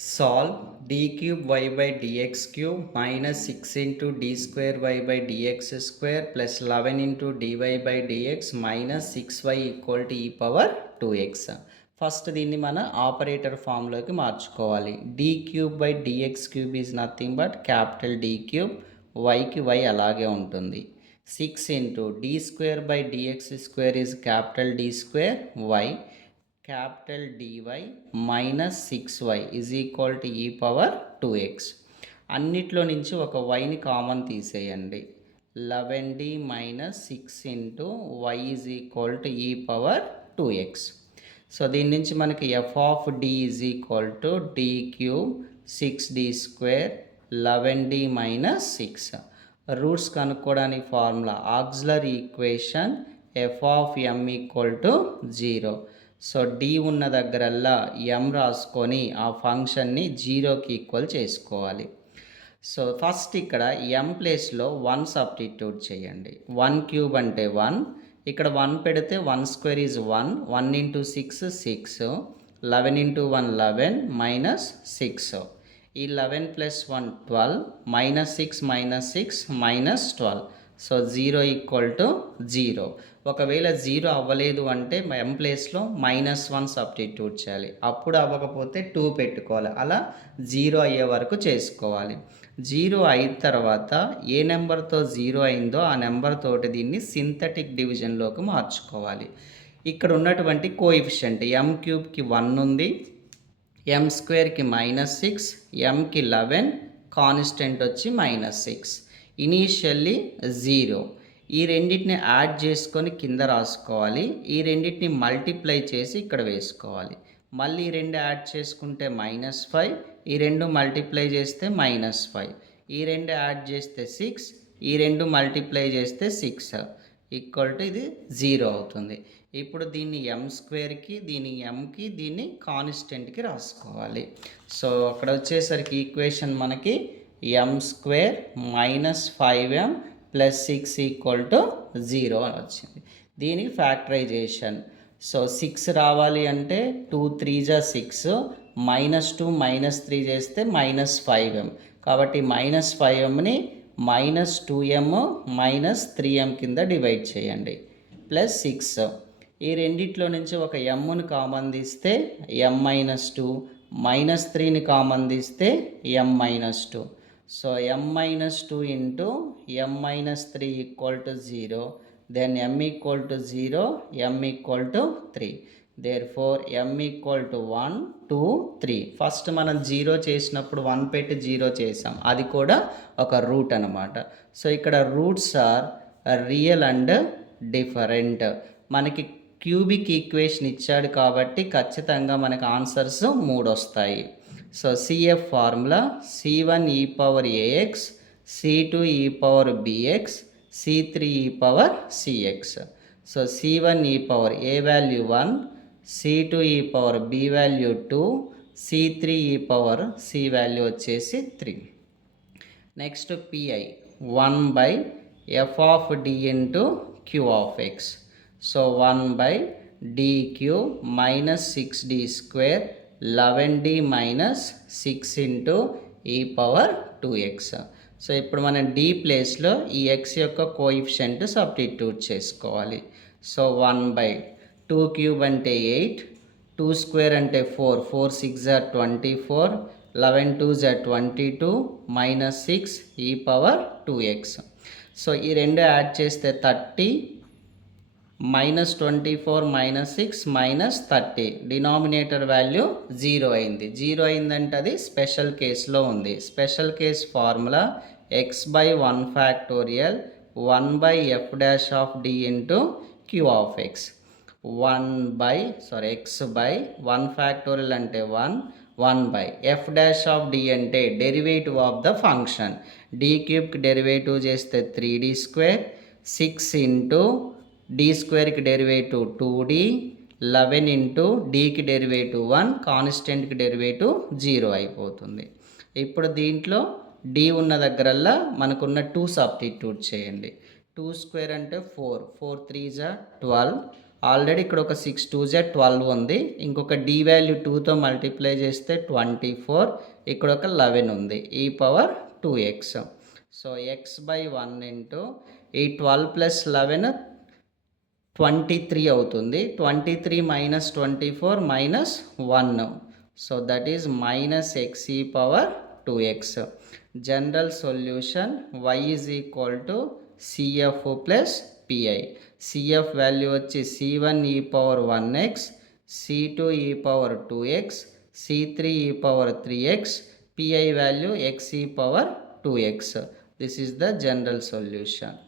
Solve d cube y by dx cube minus 6 into d square y by dx square plus 11 into dy by dx minus 6y equal to e power 2x. First దీన్ని మన operator ఫామ్లోకి మార్చుకోవాలి. d cube by dx cube is nothing but capital d cube, yకి y అలాగే ఉంటుంది. 6 into d square by dx square is capital d square y, capital dy minus 6y is equal to e power 2x. అన్నిట్లో నుంచి ఒక yని common తీసేయండి. 11d minus 6 into y is equal to e power 2x. So దీని నుంచి మనకి f of d is equal to d cube 6d square 11d minus 6. Roots కనుక్కోవడానికి formula auxiliary equation f of m equal to 0. So d ఉన్న దగ్గరల్లా m రాసుకొని ఆ ఫంక్షన్ని 0కి equal చేసుకోవాలి. సో ఫస్ట్ ఇక్కడ m ప్లేస్లో 1 సబ్స్టిట్యూట్ చేయండి. 1 క్యూబ్ అంటే 1, ఇక్కడ 1 పెడితే 1 square is 1, 1 into 6 6, 11 into 1 11 minus 6, ఈ 11 plus 1 12, minus 6 minus 6 minus 12. So 0 equal to 0. ఒకవేళ 0 అవ్వలేదు అంటే m ప్లేస్లో -1 సబ్స్టిట్యూట్ చేయాలి. అప్పుడు అవ్వకపోతే 2 పెట్టుకోవాలి. అలా 0 అయ్యే వరకు చేసుకోవాలి. 0 అయిన తర్వాత ఏ నెంబర్తో 0 అయిందో ఆ నెంబర్ తోటి దీన్ని సింథటిక్ డివిజన్లోకి మార్చుకోవాలి. ఇక్కడ ఉన్నటువంటి కోఎఫిషియంట్ m క్యూబ్కి 1 ఉంది, m స్క్వేర్కి -6, mకి 11, కాన్స్టెంట్ వచ్చి -6. ఇనీషియల్లీ 0. ఈ రెండింటిని యాడ్ చేసుకొని కింద రాసుకోవాలి. ఈ రెండింటిని మల్టిప్లై చేసి ఇక్కడ వేసుకోవాలి. మళ్ళీ ఈ రెండు యాడ్ చేసుకుంటే -5, ఈ రెండు మల్టిప్లై చేస్తే -5, ఈ రెండు యాడ్ చేస్తే 6, ఈ రెండు మల్టిప్లై చేస్తే 6 ఈక్వల్ టు ఇది 0 అవుతుంది. ఇప్పుడు దీన్ని m స్క్వేర్కి, దీన్ని mకి, దీన్ని కాన్స్టెంట్కి రాసుకోవాలి. సో అక్కడ వచ్చేసరికి ఈక్వేషన్ మనకి m square minus 5m plus 6 equal to 0 అని వచ్చింది. దీని ఫ్యాక్టరైజేషన్. సో 6 రావాలి అంటే 2 3 జా 6, -2 -3 చేస్తే -5m. కాబట్టి -5mని -2m -3m కింద డివైడ్ చేయండి. ప్లస్ 6. ఈ రెండిట్లో నుంచి ఒక mని కామన్ తీస్తే m-2, -3ని కామన్ తీస్తే m-2. So m-2 into m-3 equal to 0, then m equal to 0, m equal to 3. Therefore m equal to 1 2 3. First మనం 0 చేసినప్పుడు 1 పెట్టి 0 చేసాం, అది కూడా ఒక రూట్ అన్నమాట. సో ఇక్కడ roots are real and different. మనకి క్యూబిక్ ఈక్వేషన్ ఇచ్చాడు కాబట్టి ఖచ్చితంగా మనకు ఆన్సర్స్ 3 వస్తాయి. So CF formula C1 e power ax, C2 e power bx, C3 e power cx. So C1 e power a value 1, C2 e power b value 2, C3 e power c value వచ్చేసి 3. Next PI 1 by f of d into q of x. So 1 by d cube minus 6d square 11d minus 6 into e power 2x. So ఇప్పుడు మనం d ప్లేస్లో ఈ x యొక్క coefficient substitute చేసుకోవాలి. So 1 by 2 cube అంటే 8, 2 square అంటే 4, 4 6 are 24, 11 2s are 22, minus 6 e power 2x. So ఈ రెండు యాడ్ చేస్తే 30, -24 -6 -30, డినామినేటర్ వాల్యూ 0 అయింది. 0 అయిందంటే అది స్పెషల్ కేసులో ఉంది. Special case formula x/1 factorial 1 by f dash of d into q of x. x by 1 factorial అంటే 1 by f dash of d అంటే derivative of the function. d క్యూబ్కి derivative చేస్తే 3d square, 6 into d స్క్వేర్కి derivative 2d, 11 into dకి derivative 1, కాన్స్టెంట్కి derivative 0 అయిపోతుంది. ఇప్పుడు దీంట్లో d ఉన్న దగ్గరల్లా మనకున్న 2 సబ్స్టిట్యూట్ చేయండి. 2 స్క్వేర్ అంటే 4, 4 3 జా 12, ఆల్రెడీ ఇక్కడ ఒక 6 2 జా 12 ఉంది. ఇంకొక d వాల్యూ 2తో మల్టిప్లై చేస్తే 24, ఇక్కడ ఒక 11 ఉంది, e power 2x. So x by 1 into ఈ 12 ప్లస్ 11 23 అవుతుంది. 23 minus 24 minus 1. So that is minus x e power 2x. General solution y is equal to cf plus pi. cf value వచ్చి c1 e power 1x, c2 e power 2x, c3 e power 3x, pi value x e power 2x. This is the general solution.